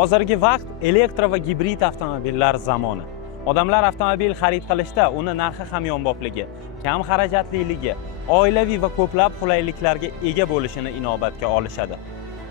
Hozirgi vaqt elektro va gibrid avtomobillar zamoni. Odamlar avtomobil xarid qilishda uni narxi hamyonbopligi, kam xarajatliligi, oilaviy va ko'plab qulayliklarga ega bo'lishini inobatga olishadi.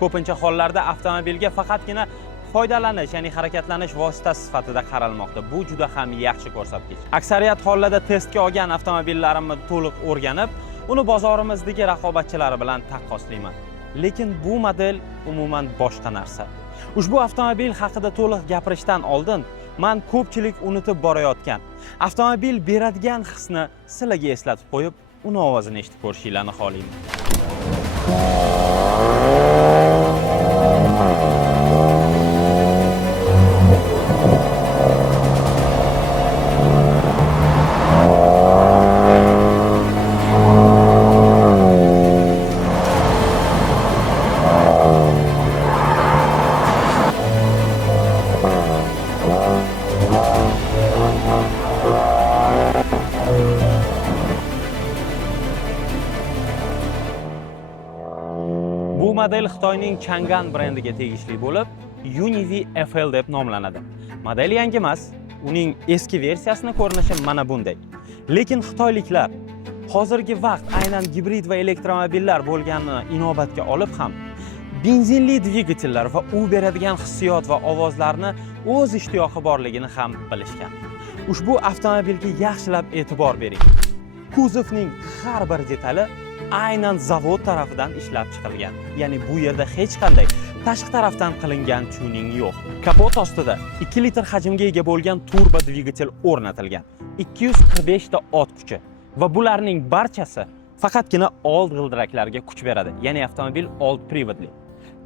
Ko'pincha hollarda avtomobilga faqatgina foydalanish, ya'ni harakatlanish vositasi sifatida qaralmoqda. Bu juda ham yaxshi ko'rsatkich. Aksariyat hollarda testga olgan avtomobillarimni to'liq o'rganib, uni bozorimizdagi raqobatchilari bilan taqqoslayman. Lekin bu model umuman boshqa narsa. Ushbu avtomobil haqida to'liq gapirishdan oldin men ko'pchilik unutib borayotgan avtomobil beradigan hisni sizlarga eslatib qo'yib, uni ovozini eshitib ko'rishingizni xohlayman. Bu model Xitoyning Chang'an brendiga tegishli bo'lib, UNI-V FL deb nomlanadi. Model yangi emas, uning eski versiyasining ko'rinishi mana bunday. Lekin xitoyliklar hozirgi vaqt aynan gibrid va elektromobillar bo'lganini inobatga olib ham benzinli dvigatellar va u beradigan hissiyot va ovozlarni o'z ishtiyoqi borligini ham bilishgan. Ushbu avtomobilga yaxshilab e'tibor bering. Kuzovning har bir detali aynan zavod tarafidan ishlab chiqilgan. Ya'ni bu yerda hech qanday tashqi tarafdan qilingan tuning yo'q. Kapot ostida 2 litr hajmga ega bo'lgan turbo dvigatel o'rnatilgan. 245 ta ot kuchi va bularning barchasi faqatgina old g'ildiraklarga kuch beradi. Ya'ni avtomobil old privodli.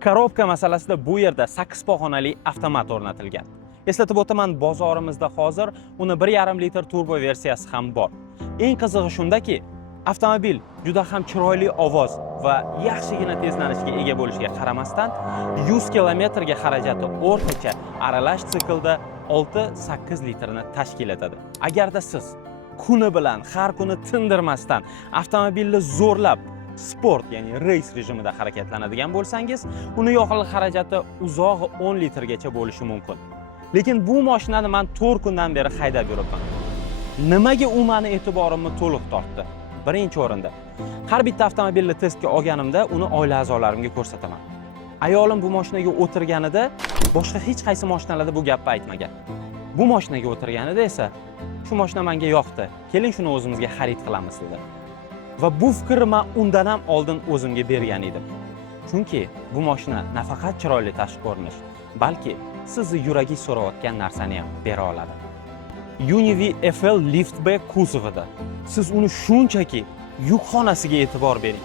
Korobka masalasida bu yerda 8 pog'onali avtomat o'rnatilgan. Eslatib o'taman, bozorimizda hozir uni 1,5 litr turbo versiyasi ham bor. Eng qizig'i shundaki, avtomobil juda ham chiroyli ovoz va yaxshigina tezlanishga ega bo'lishiga qaramasdan 100 kilometrga xarajati o'rtacha aralash siklda 6-8 litrni tashkil etadi. Agarda siz kuni bilan har kuni tindirmasdan avtomobilni zo'rlab sport, ya'ni race rejimida harakatlanadigan bo'lsangiz, uni yoqilg'i xarajati uzog'i 10 litrgacha bo'lishi mumkin. Lekin bu mashinani men 4 kundan beri haydab yuribman. Nimaga u meni e'tiborimni to'liq tortdi? Birinchi o'rinda, har bitta avtomobilni testga olganimda uni oila a'zolarimga ko'rsataman. Ayolim bu mashinaga o'tirganida boshqa hech qaysi mashinalarda bu gapni aytmagan. Bu mashinaga o'tirganida esa shu mashina menga yoqdi, keling shuni o'zimizga xarid qilamiz dedi. Va bu fikrni men undan ham oldin o'zimga bergan edim. Chunki bu mashina nafaqat chiroyli tashqi ko'rinish, balki sizni yuragi so'rayotgan narsani ham bera oladi. UNI-V FL liftback kuzovida siz uni shunchaki yukxonasiga e'tibor bering.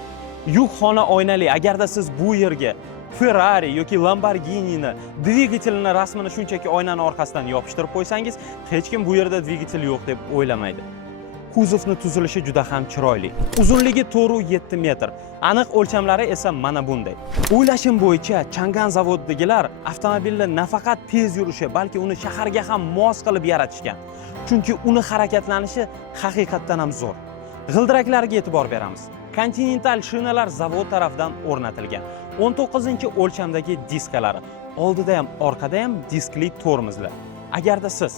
Yukxona oynali. Agarda siz bu yerga Ferrari yoki Lamborghini'ni dvigatelini rasmini shunchaki oynani orqasidan yopishtirib qo'ysangiz, hech kim bu yerda dvigatel yo'q deb o'ylamaydi. Kuzovni tuzilishi juda ham chiroyli. Uzunligi 4,7 metr. Aniq o'lchamlari esa mana bunday. O'ylashim bo'yicha Chang'an zavodidagilar avtomobilni nafaqat tez yurishi, balki uni shaharga ham mos qilib yaratishgan. Chunki uni harakatlanishi haqiqatdan ham zo'r. G'ildiraklarga e'tibor beramiz. Continental shinalar zavod tarafidan o'rnatilgan. 19-o'lchamdagi diskalari, oldida ham, orqada ham diskli tormozlar. Agarda siz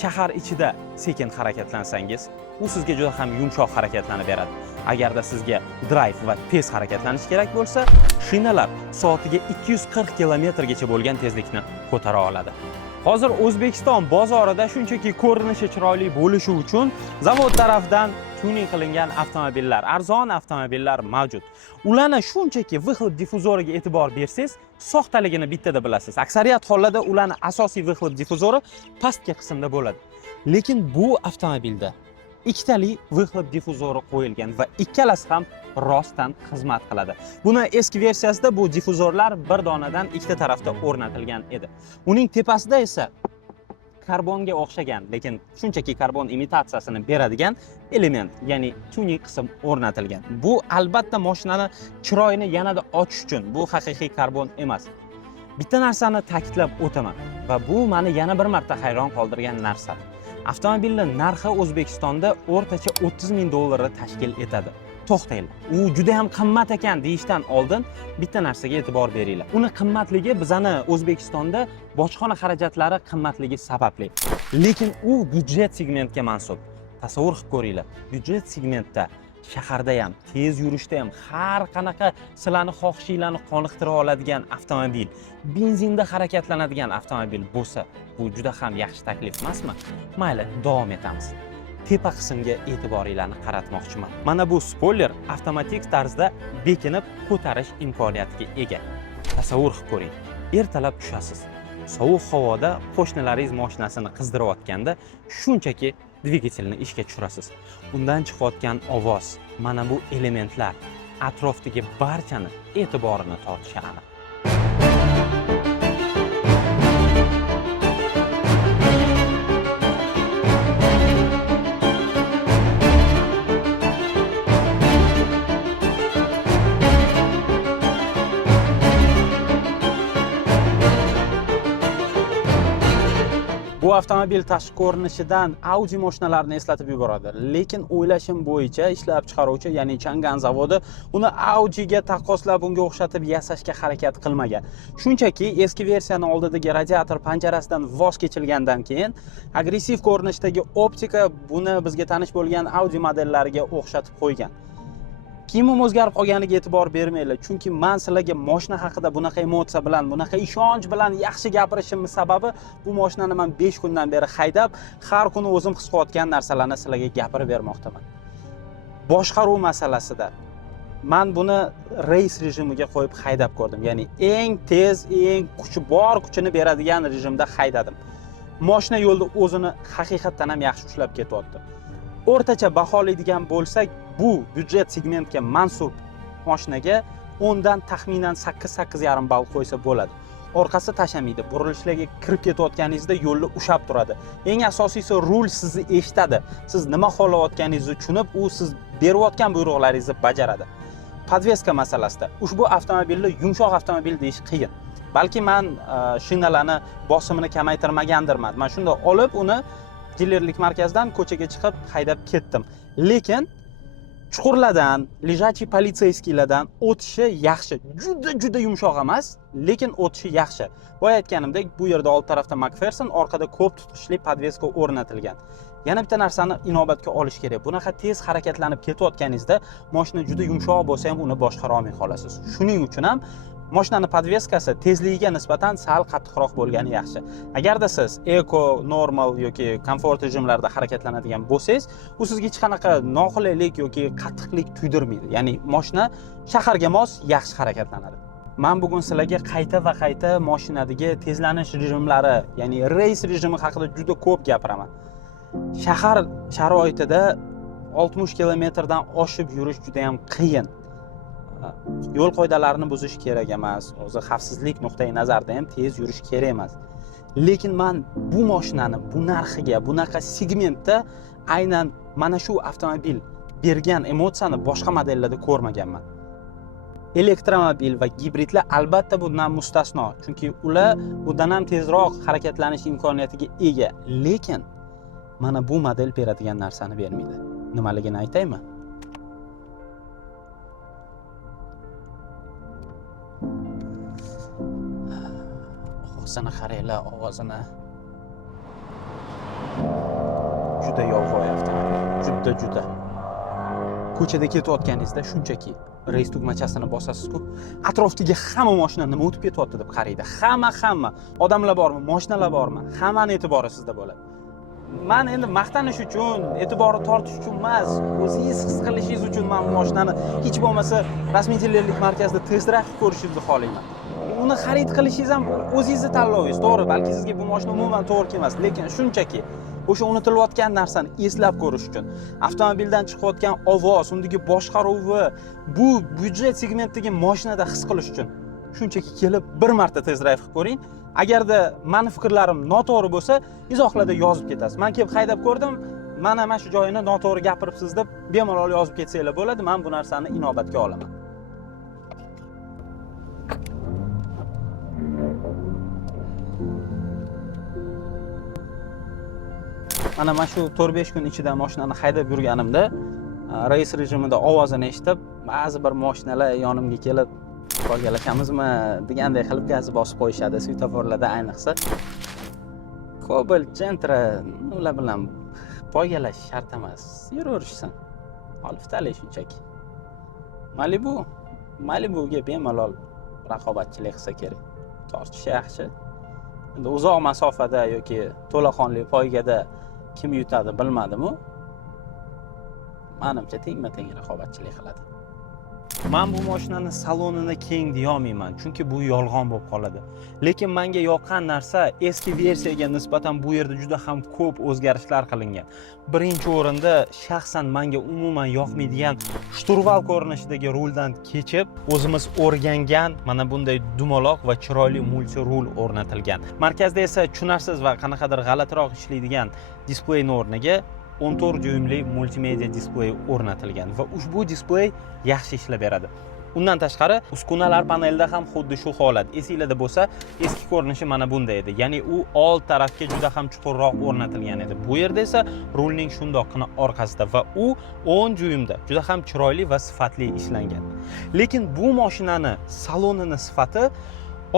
shahar ichida sekin harakatlansangiz, u sizga juda ham yumshoq harakatlanib beradi. Agarda sizga drive va tez harakatlanish kerak bo'lsa, shinalar soatiga 240 kilometrgacha bo'lgan tezlikni ko'tara oladi. Hozir O'zbekiston bozorida shunchaki ko'rinishi chiroyli bo'lishi uchun zavod tarafidan tuning qilingan avtomobillar, arzon avtomobillar mavjud. Ularni shunchaki vyxlop difuzoriga e'tibor bersangiz, soxtaligini bittada bilasiz. Aksariyat hollarda ularni asosiy vyxlop difuzori pastki qismda bo'ladi. Lekin bu avtomobilda ikkitali vyxlop difuzori qo'yilgan va ikkalasi ham rostdan xizmat qiladi. Buni eski versiyasida bu difuzorlar bir donadan ikkita tarafda o'rnatilgan edi. Uning tepasida esa karbonga o'xshagan, lekin shunchaki karbon imitatsiyasini beradigan element, ya'ni tuning qism o'rnatilgan. Bu albatta mashinani chiroyini yanada ochish uchun, bu haqiqiy karbon emas. Bitta narsani ta'kidlab o'taman va bu meni yana bir marta hayron qoldirgan narsa. Avtomobilning narxi O'zbekistonda o'rtacha $30,000 tashkil etadi. to'xtanglar. U juda ham qimmat ekan deyishdan oldin bitta narsaga e'tibor beringlar. Uni qimmatligi bizani O'zbekistonda bojxona xarajatlari qimmatligi sababli. Lekin u byudjet segmentga mansub. Tasavvur qilib ko'ringlar. Byudjet segmentda shaharda ham, tez yurishda ham har qanaqa sizlarni xohishinglarni qoniqtira oladigan avtomobil, benzinda harakatlanadigan avtomobil bo'lsa, bu juda ham yaxshi taklif emasmi? Mayli, davom etamiz. Tepa qismga e'tiboringlarni qaratmoqchiman. Mana bu spoiler avtomatik tarzda bekinib ko'tarish imkoniyatiga ega. Tasavvur qilib ko'ring. Ertalab tushasiz. Sovuq havoda qo'shnilaringiz mashinasini qizdirayotganda shunchaki dvigatelni ishga tushirasiz. Undan chiqayotgan ovoz, mana bu elementlar atrofdagi barchani e'tiborini tortishi aniq. Bu avtomobil tashqi ko'rinishidan Audi mashinalarini eslatib yuboradi, lekin o'ylashim bo'yicha ishlab chiqaruvchi, ya'ni Chang'an zavodi uni Audi'ga taqqoslab unga o'xshatib yasashga harakat qilmagan. Shunchaki eski versiyani oldidagi radiator panjarasidan voz kechilgandan keyin agressiv ko'rinishdagi optika buni bizga tanish bo'lgan Audi modellariga o'xshatib qo'ygan. Kiyimim o'zgarib qolganiga e'tibor bermanglar, chunki men sizlarga mashina haqida bunaqa emotsiya bilan, bunaqa ishonch bilan yaxshi gapirishimning sababi bu mashinani men 5 kundan beri haydab, har kuni o'zim his qilayotgan narsalarni sizlarga gapirib bermoqdaman. Boshqaruv masalasida men buni race rejimiga qo'yib haydab ko'rdim, ya'ni eng tez, eng kuchi bor kuchini beradigan rejimda haydadim. Mashina yo'lda o'zini haqiqatan ham yaxshi ushlab ketyapti. O'rtacha baholaydigan bo'lsak, bu byudjet segmentga mansub mashinaga 10 dan taxminan 8-8,5 ball qo'ysa bo'ladi. Orqasi tashamaydi, burilishlarga kirib ketayotganingizda yo'lni ushab turadi. Eng asosiysi rul sizni eshitadi. Siz nima xohlayotganingizni tushunib, u siz berayotgan buyruqlaringizni bajaradi. Podveska masalasida ushbu avtomobilni yumshoq avtomobil deyish qiyin. Balki men shinalarni bosimini kamaytirmagandirman. Men shunda olib uni dilerlik markazidan ko'chaga chiqib haydab ketdim. Lekin chuqurlardan, lejachi politsiyskilardan o'tishi yaxshi. Juda yumshoq emas, lekin o'tishi yaxshi. Boya aytganimdek, bu yerda old tarafda McPherson, orqada ko'p tutqichli podveska o'rnatilgan. Yana bitta narsani inobatga olish kerak. Bunaqa tez harakatlanib ketayotganingizda mashina juda yumshoq bo'lsa ham uni boshqara olmay qolasiz. Shuning uchun ham mashinani podveskasi tezligiga nisbatan sal qattiqroq bo'lgani yaxshi. Agarda siz eco, normal yoki komfort rejimlarida harakatlanadigan bo'lsangiz, u sizga hech qanaqa noqulaylik yoki qattiqlik tuydirmaydi. Ya'ni mashina shaharga mos yaxshi harakatlanadi. Men bugun sizlarga qayta va qayta mashinadagi tezlanish rejimlari, ya'ni race rejimi haqida juda ko'p gapiraman. Shahar sharoitida 60 kilometrdan oshib yurish juda ham qiyin. Yo'l qoidalarini buzish kerak emas. O'zi xavfsizlik nuqtai nazaridan ham tez yurish kerak emas. Lekin men bu mashinani bu narxiga, bunaqa segmentda aynan mana shu avtomobil bergan emotsiyani boshqa modellarda ko'rmaganman. Elektromobil va gibridlar albatta bundan mustasno, chunki ular bundan ham tezroq harakatlanish imkoniyatiga ega. Lekin mana bu model beradigan narsani bermaydi. Nimaligini aytaymi? Ovozini qaranglar, ovozini. Juda yovvoyi avtomobil, juda. Ko'chada ketayotganingizda shunchaki reys tugmachasini bosasiz-ku, atrofdagi hamma mashina nima o'tib ketyapti deb qaraydi. Hamma. Odamlar bormi, mashinalar bormi? Hammani e'tibori sizda bo'ladi. Men endi maqtanish uchun, e'tiborni tortish uchun emas, o'zingiz his qilishingiz uchun men bu mashinani hech bo'lmasa rasmiy dilerlik markazida test drive ko'rishingizni xohlayman. Uni xarid qilishingiz ham o'zingizning tanlovingiz, to'g'ri, balki sizga bu mashina umuman to'g'ri kelmas, lekin shunchaki o'sha unutilayotgan narsani eslab ko'rish uchun avtomobildan chiqayotgan ovoz, undagi boshqaruvi, bu byudjet segmentdagi mashinada his qilish uchun shunchaki kelib bir marta test drive qilib ko'ring. Agarda meni fikrlarim noto'g'ri bo'lsa, izohlarda yozib ketasiz. Men kelib haydab ko'rdim, mana shu joyini noto'g'ri gapiribsiz deb bemalol yozib ketsanglar bo'ladi. Men bu narsani inobatga olaman. Mana shu 4-5 kun ichida mashinani haydab yurganimda reys rejimida ovozini eshitib, ba'zi bir mashinalar yonimga kelib, "Poygalashamizmi?" degandek qilib gaz bosib qo'yishadi, svetoforlarda ayniqsa. Cobalt, Gentra ular bilan poygalash shart emas. Yuraverishsin. Oliftali shunchaki. Malibuga bemalol raqobatchilik qilsa kerak. Tortish yaxshi. Endi uzoq masofada yoki to'laqonli poygada kim yutadi bilmadim-u. Menimcha tengma-teng raqobatchilik qiladi. Men bu mashinani salonini keng deyolmayman, chunki bu yolg'on bo'lib qoladi. Lekin menga yoqqan narsa eski versiyaga nisbatan bu yerda juda ham ko'p o'zgarishlar qilingan. Birinchi o'rinda shaxsan menga umuman yoqmaydigan shturval ko'rinishidagi ruldan kechib, o'zimiz o'rgangan mana bunday dumaloq va chiroyli multi rul o'rnatilgan. Markazda esa tushunarsiz va qanaqadir g'alatiroq ishlaydigan displeyning o'rniga 14 dyuymli multimedia displey o'rnatilgan va ushbu displey yaxshi ishlab beradi. Undan tashqari, uskunalar panelida ham xuddi shu holat. Esingizda bo'lsa, eski ko'rinishi mana bunday edi. Ya'ni u old tarafga juda ham chuqurroq o'rnatilgan edi. Bu yerda esa rulning shundoqqina orqasida va u 10 dyuymda juda ham chiroyli va sifatli ishlangan. Lekin bu mashinani salonini sifati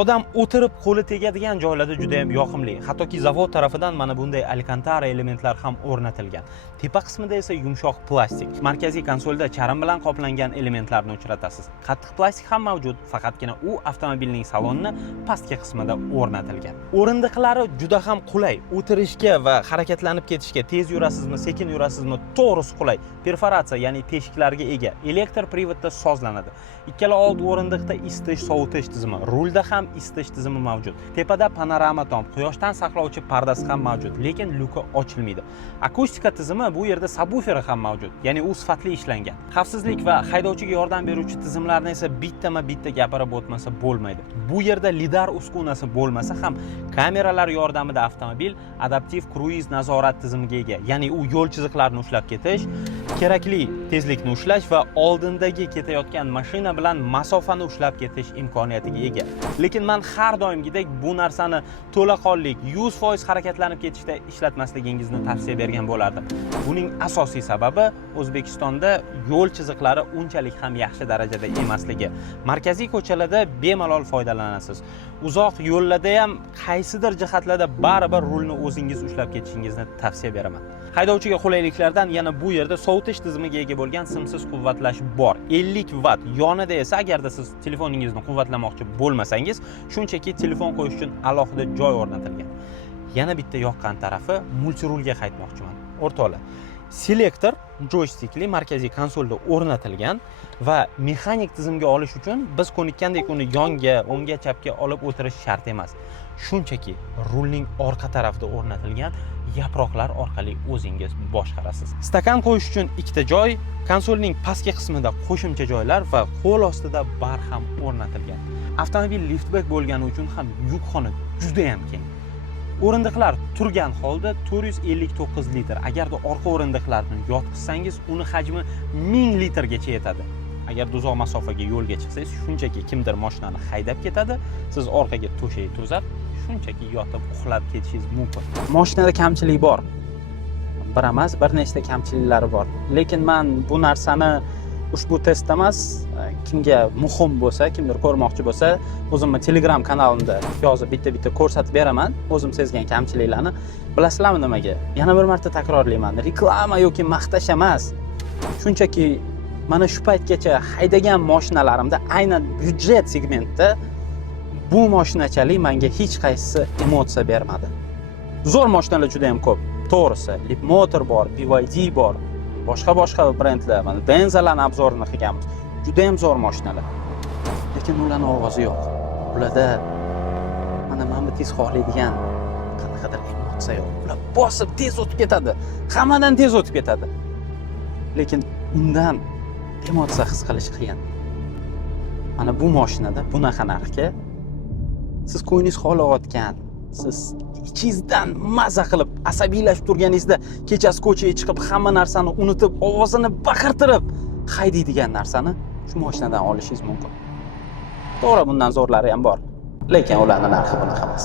odam o'tirib qo'li tegadigan joylarda juda ham yoqimli. Hattoki zavod tarafidan mana bunday alkantara elementlar ham o'rnatilgan. Tepa qismida esa yumshoq plastik. Markaziy konsolda charm bilan qoplangan elementlarni uchratasiz. Qattiq plastik ham mavjud, faqatgina u avtomobilning salonini pastki qismida o'rnatilgan. O'rindiqlari juda ham qulay. O'tirishga va harakatlanib ketishga tez yurasizmi, sekin yurasizmi, to'g'risi qulay. Perforatsiya, ya'ni teshiklarga ega. Elektr privodda sozlanadi. Ikkala old o'rindiqda isitish, sovutish tizimi, rulda ham isitish tizimi mavjud. Tepada panorama tom, quyoshdan saqlovchi pardasi ham mavjud, lekin luka ochilmaydi. Akustika tizimi bu yerda subwooferi ham mavjud, ya'ni u sifatli ishlangan. Xavfsizlik va haydovchiga yordam beruvchi tizimlarni esa bittama-bitta gapirib o'tmasa bo'lmaydi. Bu yerda lidar uskunasi bo'lmasa ham kameralar yordamida avtomobil adaptiv kruiz nazorat tizimiga ega, ya'ni u yo'l chiziqlarini ushlab ketish, kerakli tezlikni ushlash va oldindagi ketayotgan mashina bilan masofani ushlab ketish imkoniyatiga ega. Lekin men har doimgidek bu narsani to'laqonlik 100% harakatlanib ketishda ishlatmasligingizni tavsiya bergan bo'lardim. Buning asosiy sababi O'zbekistonda yo'l chiziqlari unchalik ham yaxshi darajada emasligi. Markaziy ko'chalarda bemalol foydalanasiz. Uzoq yo'llarda ham qaysidir jihatlarda baribir rulni o'zingiz ushlab ketishingizni tavsiya beraman. Haydovchiga qulayliklardan yana bu yerda sovutish tizimiga ega bo'lgan simsiz quvvatlash bor. 50 watt. Yonida esa agarda siz telefoningizni quvvatlamoqchi bo'lmasangiz, shunchaki telefon qo'yish uchun alohida joy o'rnatilgan. Yana bitta yoqqan tarafi multirulga qaytmoqchiman. O'rtoqlar, selektor joystikli markaziy konsolda o'rnatilgan va mexanik tizimga olish uchun biz ko'nikgandek uni yonga, o'ngga, chapga olib o'tirish shart emas. Shunchaki rulning orqa tarafida o'rnatilgan yaproqlar orqali o'zingiz boshqarasiz. Stakan qo'yish uchun ikkita joy, konsolning pastki qismida qo'shimcha joylar va qo'l ostida bar ham o'rnatilgan. Avtomobil liftbek bo'lgani uchun ham yukxona juda ham keng. O'rindiqlar turgan holda 459 litr. Agarda orqa o'rindiqlarni yotqizsangiz, uni hajmi 1000 litrgacha yetadi. Agar uzoq masofaga yo'lga chiqsangiz, shunchaki kimdir mashinani haydab ketadi, siz orqaga to'shak to'zab, shunchaki yotib uxlab ketishingiz mumkin. Mashinada kamchilik bor. Bir emas, bir nechta kamchiliklari bor. Lekin men bu narsani ushbu testda emas, kimga muhim bo'lsa, kimdir ko'rmoqchi bo'lsa, o'zimni Telegram kanalimda yozib bitta-bitta ko'rsatib beraman, o'zim sezgan kamchiliklarni. Bilasizlarmi nimaga? Yana bir marta takrorlayman. Reklama yoki maqtash emas. Shunchaki mana shu paytgacha haydagan mashinalarimda aynan byudjet segmentda bu mashinachalik menga hech qaysi emotsiya bermadi. Zo'r mashinalar juda ham ko'p. To'g'risi, Leapmotor bor, BYD bor, boshqa brendlar, mana Denzalarning obzorini qilganmiz. Juda ham zo'r mashinalar. Lekin ularning ovozi yo'q. Ularda mana bu tez xohlaydigan qanaqadir emotsiya yo'q. Ular bosib tez o'tib ketadi. Hammadan tez o'tib ketadi. Lekin undan emotsiya his qilish qiyin. Mana bu mashinada bunaqa narxga siz ko'nglingiz xohlayotgan, siz ichingizdan maza qilib, asabiylashib turganingizda kechasi ko'chaga chiqib hamma narsani unutib, ovozini baqirtirib haydaydigan narsani shu mashinadan olishingiz mumkin. To'g'ri, bundan zo'rlari ham bor, lekin ularning narxi bunaqa emas.